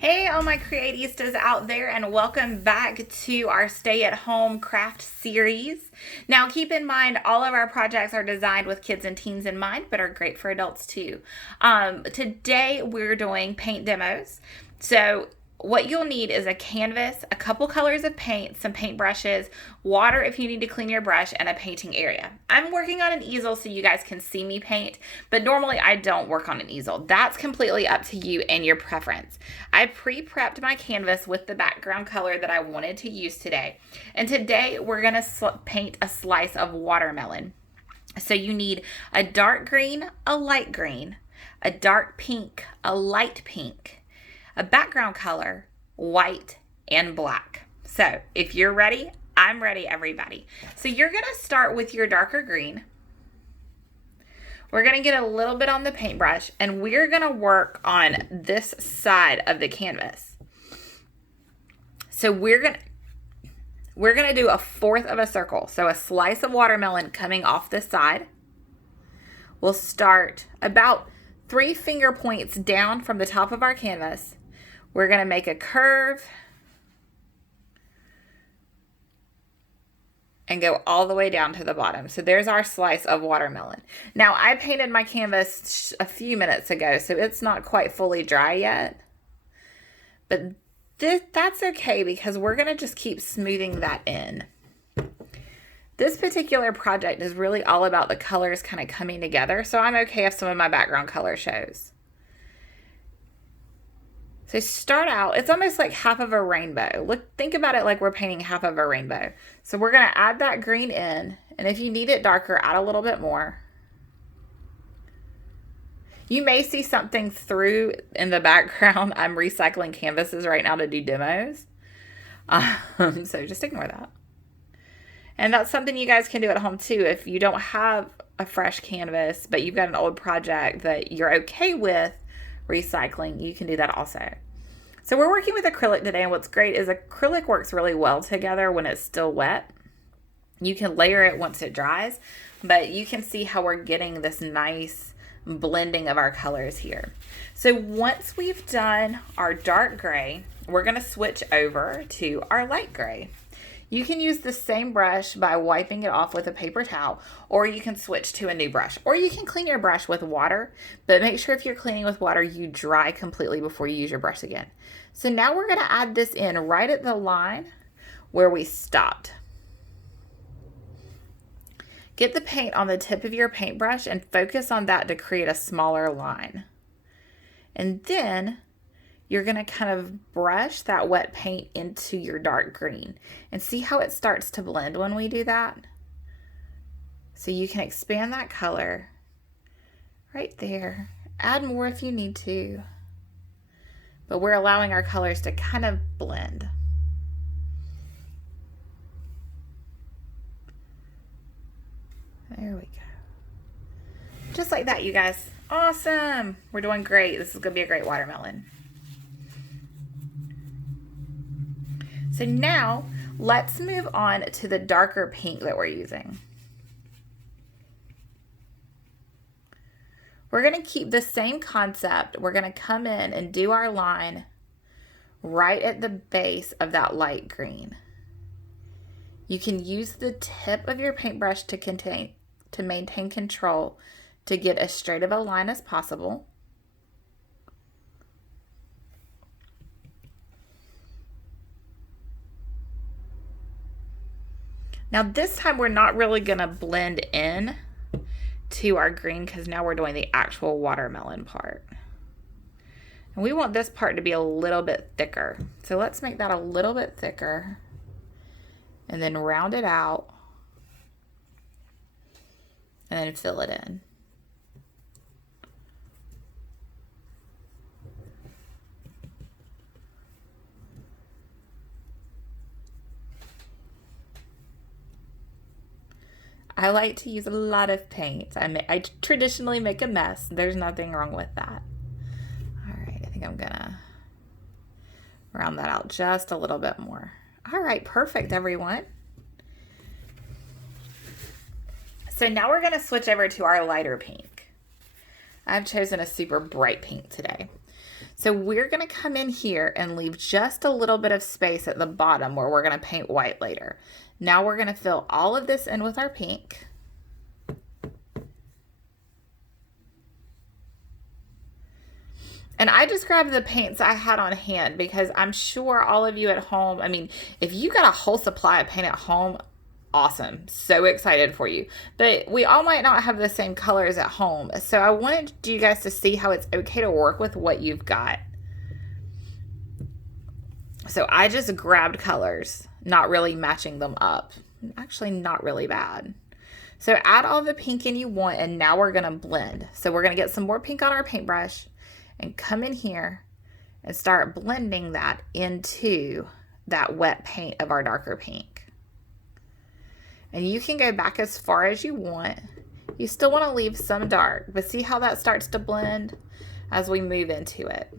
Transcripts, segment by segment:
Hey, all my creatistas out there, and welcome back to our stay at home craft series. Now, keep in mind, all of our projects are designed with kids and teens in mind, but are great for adults too. Today, we're doing paint demos. So, what you'll need is a canvas, a couple colors of paint, some paint brushes, water if you need to clean your brush, and a painting area. I'm working on an easel so you guys can see me paint, but normally I don't work on an easel. That's completely up to you and your preference. I pre-prepped my canvas with the background color that I wanted to use today. And today we're going to paint a slice of watermelon. So you need a dark green, a light green, a dark pink, a light pink, a background color, white, and black. So if you're ready, I'm ready, everybody. So you're going to start with your darker green. We're going to get a little bit on the paintbrush, and we're going to work on this side of the canvas. So we're going to do a fourth of a circle. So a slice of watermelon coming off this side. We'll start about 3 finger points down from the top of our canvas. We're going to make a curve and go all the way down to the bottom. So there's our slice of watermelon. Now, I painted my canvas a few minutes ago, so it's not quite fully dry yet. But that's okay because we're going to just keep smoothing that in. This particular project is really all about the colors kind of coming together, so I'm okay if some of my background color shows. So start out, it's almost like half of a rainbow. Think about it like we're painting half of a rainbow. So we're going to add that green in, and if you need it darker, add a little bit more. You may see something through in the background. I'm recycling canvases right now to do demos. So just ignore that. And that's something you guys can do at home too. If you don't have a fresh canvas, but you've got an old project that you're okay with recycling, you can do that also. So we're working with acrylic today, and what's great is acrylic works really well together when it's still wet. You can layer it once it dries, but you can see how we're getting this nice blending of our colors here. So once we've done our dark gray, we're going to switch over to our light gray. You can use the same brush by wiping it off with a paper towel, or you can switch to a new brush, or you can clean your brush with water, but make sure if you're cleaning with water, you dry completely before you use your brush again. So now we're going to add this in right at the line where we stopped. Get the paint on the tip of your paintbrush and focus on that to create a smaller line. And then you're going to kind of brush that wet paint into your dark green and see how it starts to blend when we do that. So you can expand that color right there. Add more if you need to. But we're allowing our colors to kind of blend. There we go. Just like that, you guys. Awesome. We're doing great. This is going to be a great watermelon. So now let's move on to the darker pink that we're using. We're going to keep the same concept. We're going to come in and do our line right at the base of that light green. You can use the tip of your paintbrush to maintain control to get as straight of a line as possible. Now this time we're not really going to blend in to our green because now we're doing the actual watermelon part. And we want this part to be a little bit thicker. So let's make that a little bit thicker and then round it out and then fill it in. I like to use a lot of paint. I traditionally make a mess. There's nothing wrong with that. All right, I think I'm gonna round that out just a little bit more. All right, perfect, everyone. So now we're gonna switch over to our lighter pink. I've chosen a super bright pink today. So we're going to come in here and leave just a little bit of space at the bottom where we're going to paint white later. Now we're going to fill all of this in with our pink. And I just grabbed the paints I had on hand because I'm sure all of you at home, I mean, if you got a whole supply of paint at home, awesome. So excited for you. But we all might not have the same colors at home. So I wanted you guys to see how it's okay to work with what you've got. So I just grabbed colors, not really matching them up. Actually, not really bad. So add all the pink in you want, and now we're going to blend. So we're going to get some more pink on our paintbrush and come in here and start blending that into that wet paint of our darker pink. And you can go back as far as you want. You still want to leave some dark, but see how that starts to blend as we move into it.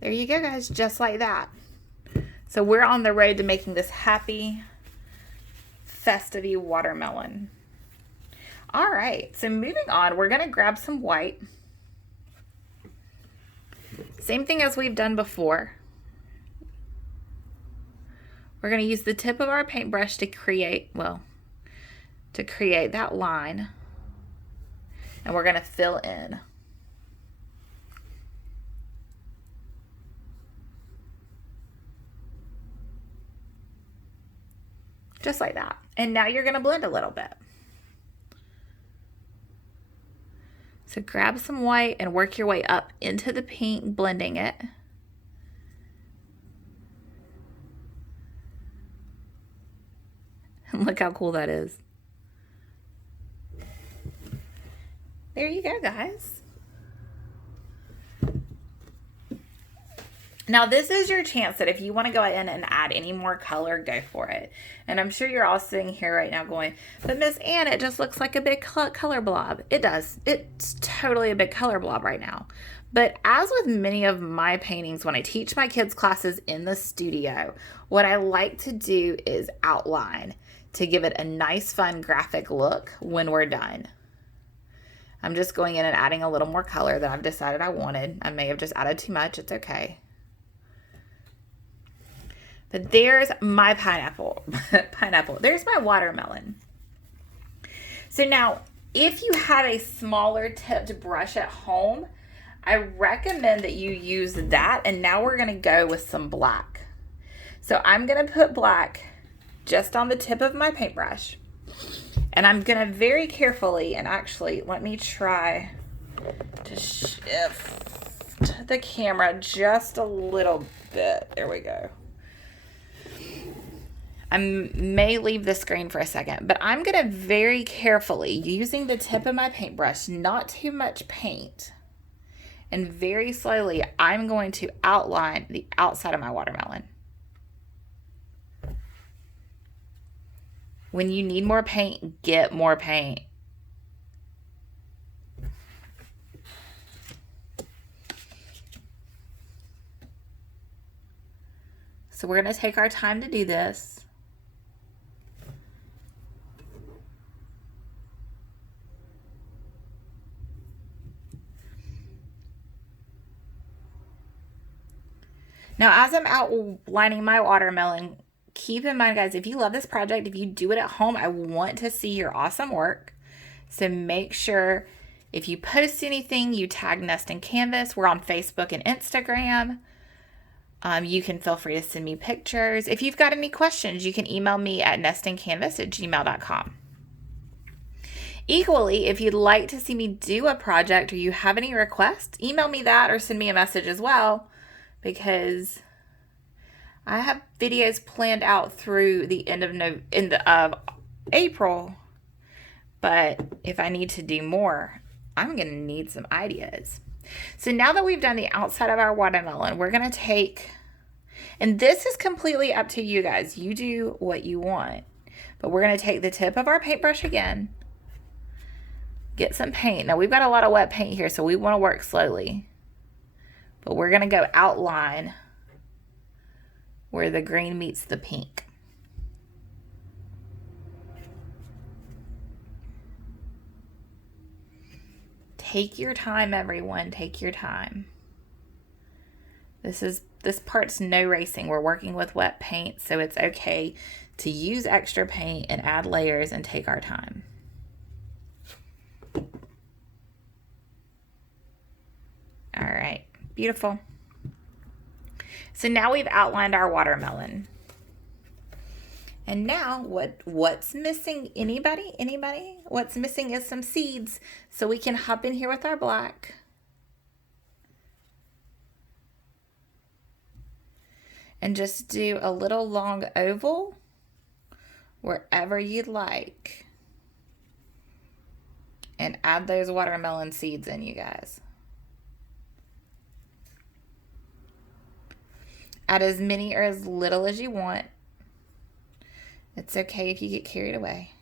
There you go, guys, just like that. So we're on the road to making this happy, festive watermelon. All right, so moving on, we're gonna grab some white. Same thing as we've done before. We're gonna use the tip of our paintbrush to create, that line. And we're gonna fill in. Just like that. And now you're gonna blend a little bit. So grab some white and work your way up into the pink, blending it. And look how cool that is. There you go, guys. Now this is your chance that if you want to go in and add any more color, go for it. And I'm sure you're all sitting here right now going, but Miss Ann, it just looks like a big color blob. It does. It's totally a big color blob right now. But as with many of my paintings, when I teach my kids classes in the studio, what I like to do is outline to give it a nice, fun graphic look when we're done. I'm just going in and adding a little more color than I've decided I wanted. I may have just added too much. It's okay. But there's my pineapple. There's my watermelon. So now, if you have a smaller tipped brush at home, I recommend that you use that. And now we're going to go with some black. So I'm going to put black just on the tip of my paintbrush. And I'm going to very carefully, and actually, let me try to shift the camera just a little bit. There we go. I may leave the screen for a second, but I'm going to very carefully, using the tip of my paintbrush, not too much paint, and very slowly, I'm going to outline the outside of my watermelon. When you need more paint, get more paint. So we're going to take our time to do this. Now, as I'm outlining my watermelon, keep in mind, guys, if you love this project, if you do it at home, I want to see your awesome work. So make sure if you post anything, you tag Nest and Canvas. We're on Facebook and Instagram. You can feel free to send me pictures. If you've got any questions, you can email me at nestandcanvas@gmail.com. Equally, if you'd like to see me do a project or you have any requests, email me that or send me a message as well, because I have videos planned out through the end of April. But if I need to do more, I'm going to need some ideas. So now that we've done the outside of our watermelon, we're going to take, and this is completely up to you guys. You do what you want. But we're going to take the tip of our paintbrush again, get some paint. Now we've got a lot of wet paint here, so we want to work slowly. But we're going to go outline where the green meets the pink. Take your time, everyone. Take your time. This part's no racing. We're working with wet paint, so it's okay to use extra paint and add layers and take our time. All right, beautiful. So now we've outlined our watermelon. And now what's missing? Anybody? What's missing is some seeds. So we can hop in here with our black. And just do a little long oval wherever you'd like. And add those watermelon seeds in, you guys. Add as many or as little as you want. It's okay if you get carried away.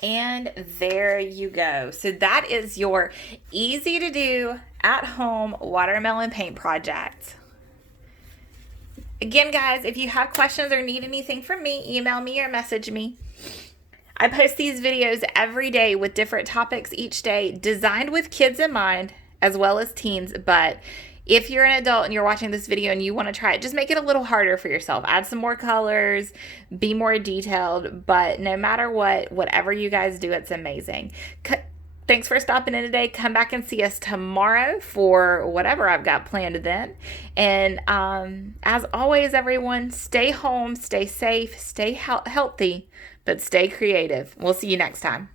And there you go. So that is your easy to do at home watermelon paint project. Again, guys, if you have questions or need anything from me, email me or message me. I post these videos every day with different topics each day, designed with kids in mind as well as teens. But if you're an adult and you're watching this video and you want to try it, just make it a little harder for yourself. Add some more colors, be more detailed. But no matter what, whatever you guys do, it's amazing. Thanks for stopping in today. Come back and see us tomorrow for whatever I've got planned then. And as always, everyone, stay home, stay safe, stay healthy, but stay creative. We'll see you next time.